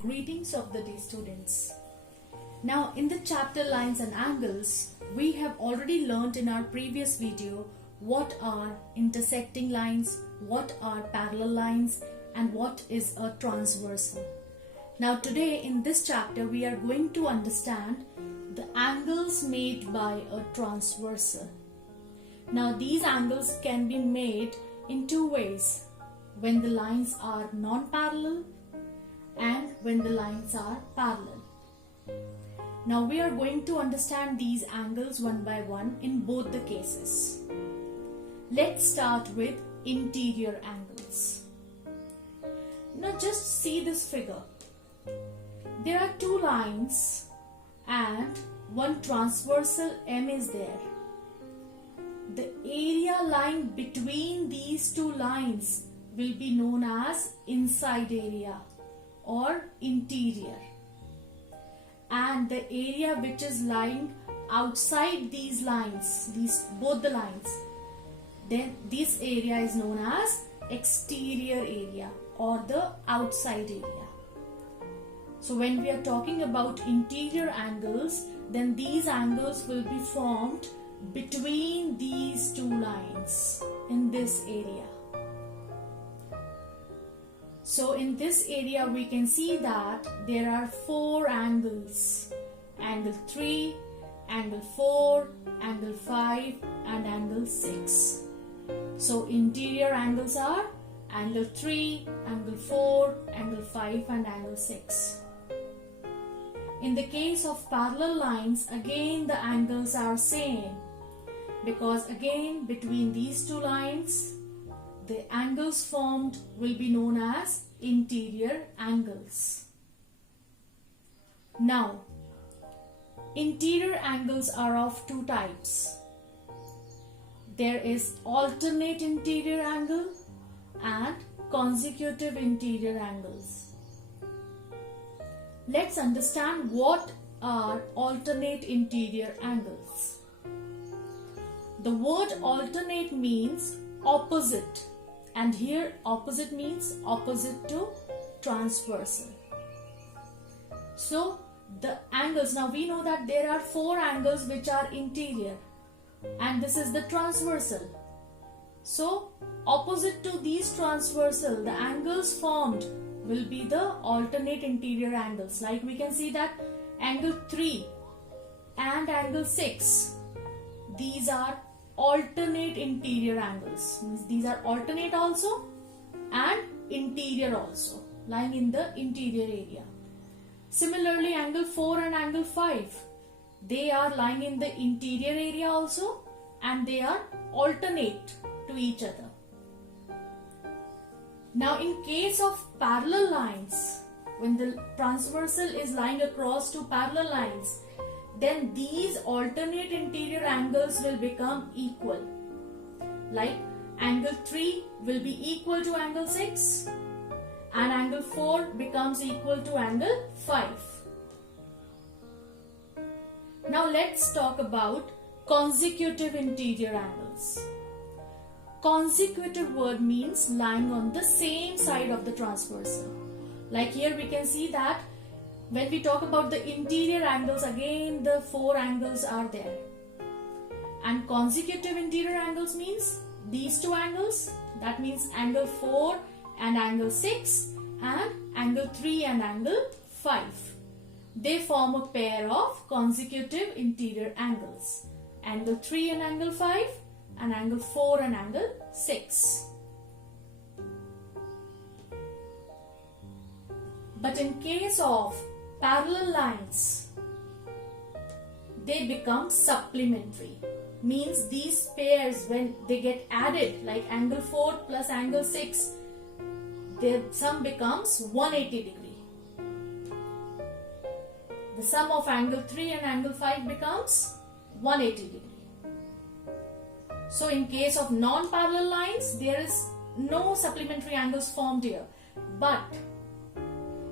Greetings of the day, students. Now in the chapter lines and angles, we have already learnt in our previous video what are intersecting lines, what are parallel lines, and what is a transversal. Now today in this chapter we are going to understand the angles made by a transversal. Now these angles can be made in two ways: when the lines are non-parallel and when the lines are parallel. Now we are going to understand these angles one by one in both the cases. Let's start with interior angles. Now just see this figure. There are two lines and one transversal M is there. The area lying between these two lines will be known as inside area or interior, and the area which is lying outside these lines, both the lines, then this area is known as exterior area or the outside area. So when we are talking about interior angles, then these angles will be formed between these two lines in this area. So in this area we can see that there are four angles: angle 3, angle 4, angle 5 and angle 6. So interior angles are angle 3, angle 4, angle 5 and angle 6. In the case of parallel lines, again the angles are same, because again between these two lines the angles formed will be known as interior angles. Now, interior angles are of two types. There is alternate interior angle and consecutive interior angles. Let's understand what are alternate interior angles. The word alternate means opposite, and here opposite means opposite to transversal. So the angles, now we know that there are four angles which are interior and this is the transversal. So opposite to these transversal, the angles formed will be the alternate interior angles. Like we can see that angle 3 and angle 6, these are alternate interior angles. Means these are alternate also and interior also, lying in the interior area. Similarly, angle 4 and angle 5, they are lying in the interior area also and they are alternate to each other. Now in case of parallel lines, when the transversal is lying across two parallel lines, then these alternate interior angles will become equal. Like angle 3 will be equal to angle 6 and angle 4 becomes equal to angle 5. Now let's talk about consecutive interior angles. Consecutive word means lying on the same side of the transversal. Like here we can see that when we talk about the interior angles, again the four angles are there. And consecutive interior angles means these two angles, that means angle 4 and angle 6 and angle 3 and angle 5. They form a pair of consecutive interior angles. Angle 3 and angle 5 and angle 4 and angle 6. But in case of parallel lines, they become supplementary. Means these pairs, when they get added, like angle 4 plus angle 6, their sum becomes 180 degree. The sum of angle 3 and angle 5 becomes 180 degree. So in case of non-parallel lines, there is no supplementary angles formed here. But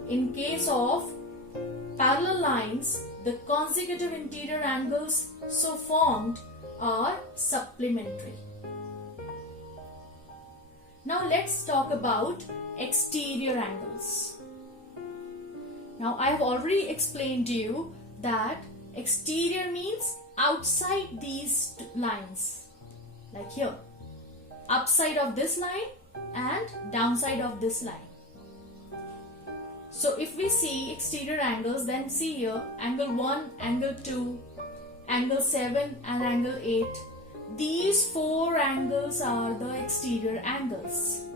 in case of parallel lines, the consecutive interior angles so formed are supplementary. Now let's talk about exterior angles. Now I have already explained to you that exterior means outside these lines, like here, upside of this line and downside of this line. So if we see exterior angles, then see here, angle 1, angle 2, angle 7 and angle 8. These 4 angles are the exterior angles.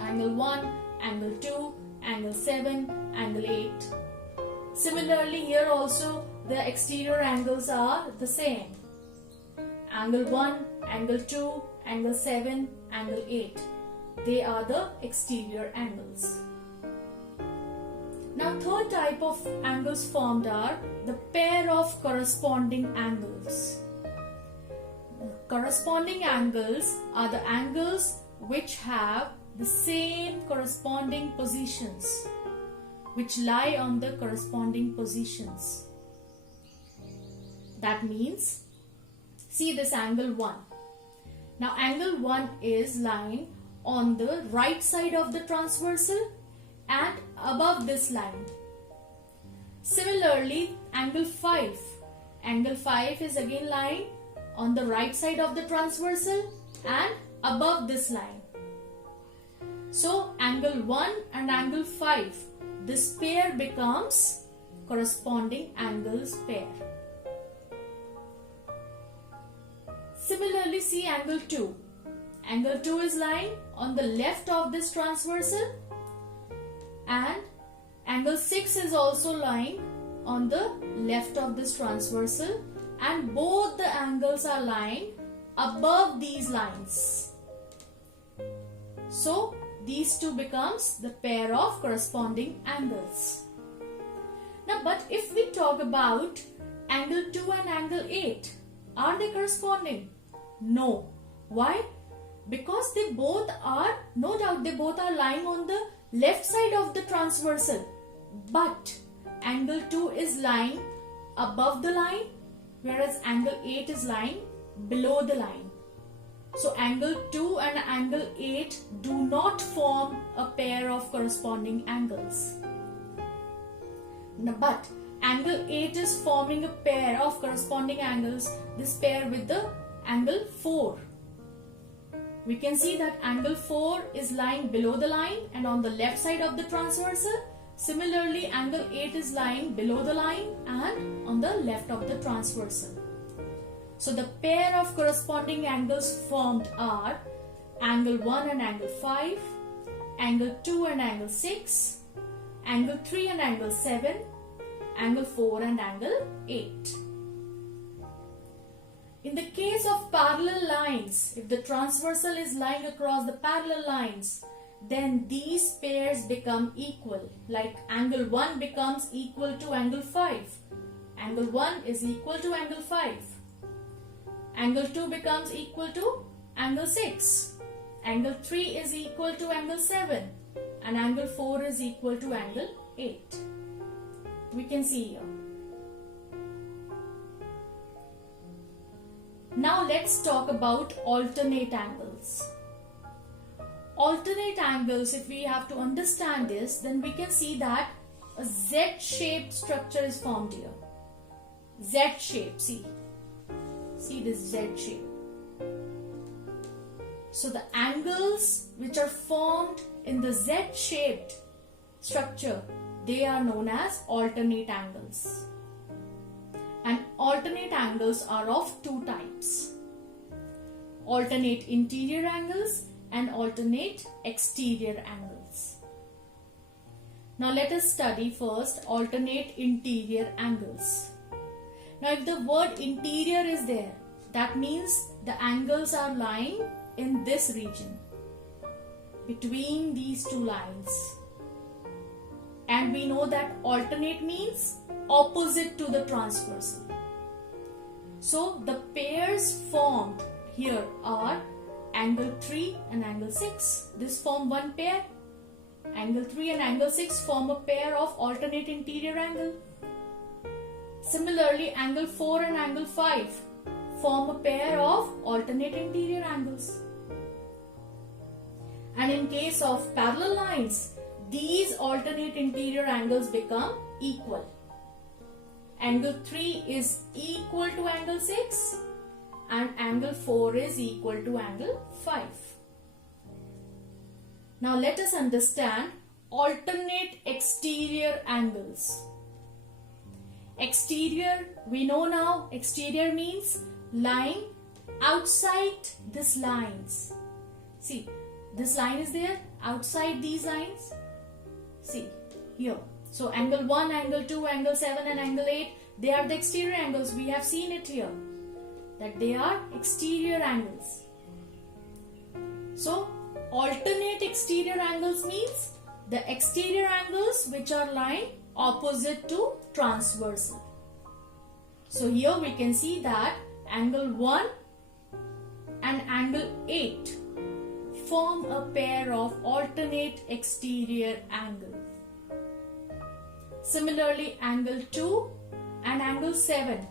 Angle 1, angle 2, angle 7, angle 8. Similarly, here also the exterior angles are the same. Angle 1, angle 2, angle 7, angle 8. They are the exterior angles. Now, third type of angles formed are the pair of corresponding angles. Corresponding angles are the angles which have the same corresponding positions, which lie on the corresponding positions. That means, see this angle 1. Now angle 1 is lying on the right side of the transversal and above this line. Similarly, angle 5. Angle 5 is again lying on the right side of the transversal and above this line. So angle 1 and angle 5, this pair becomes corresponding angles pair. Similarly, see angle 2. Angle 2 is lying on the left of this transversal and angle 6 is also lying on the left of this transversal, and both the angles are lying above these lines. So these two becomes the pair of corresponding angles. Now, but if we talk about angle 2 and angle 8, are they corresponding? No. Why? Because they both are, no doubt they both are lying on the left side of the transversal, but angle 2 is lying above the line, whereas angle 8 is lying below the line. So angle 2 and angle 8 do not form a pair of corresponding angles. But angle 8 is forming a pair of corresponding angles, this pair with the angle 4. We can see that angle 4 is lying below the line and on the left side of the transversal. Similarly, angle 8 is lying below the line and on the left of the transversal. So the pair of corresponding angles formed are angle 1 and angle 5, angle 2 and angle 6, angle 3 and angle 7, angle 4 and angle 8. In the case of parallel lines, if the transversal is lying across the parallel lines, then these pairs become equal. Like angle 1 becomes equal to angle 5. Angle 1 is equal to angle 5. Angle 2 becomes equal to angle 6. Angle 3 is equal to angle 7. And angle 4 is equal to angle 8. We can see here. Now let's talk about alternate angles. Alternate angles, if we have to understand this, then we can see that a Z-shaped structure is formed here. Z-shape, see. See this Z shape. So the angles which are formed in the Z-shaped structure, they are known as alternate angles. And alternate angles are of two types. Alternate interior angles and alternate exterior angles. Now let us study first alternate interior angles. Now if the word interior is there, that means the angles are lying in this region, between these two lines. And we know that alternate means opposite to the transversal. So the pairs formed here are angle 3 and angle 6. This form one pair. Angle 3 and angle 6 form a pair of alternate interior angle. Similarly, angle 4 and angle 5 form a pair of alternate interior angles. And in case of parallel lines, these alternate interior angles become equal. Angle 3 is equal to angle 6 and angle 4 is equal to angle 5. Now let us understand alternate exterior angles. Exterior, we know now, exterior means lying outside these lines. See, this line is there outside these lines. See, here. So angle 1, angle 2, angle 7 and angle 8, they are the exterior angles. We have seen it here, that they are exterior angles. So alternate exterior angles means the exterior angles which are lying opposite to transversal. So here we can see that angle 1 and angle 8 form a pair of alternate exterior angles. Similarly, angle 2 and angle 7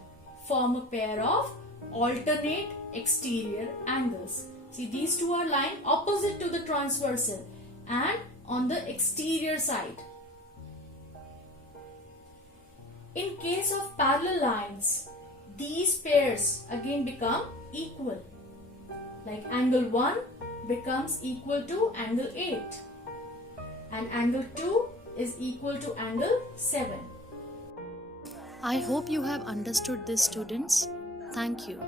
form a pair of alternate exterior angles. See, these two are lying opposite to the transversal and on the exterior side. In case of parallel lines, these pairs again become equal. Like angle 1 becomes equal to angle 8 and angle 2 is equal to angle 7. I hope you have understood this, students. Thank you.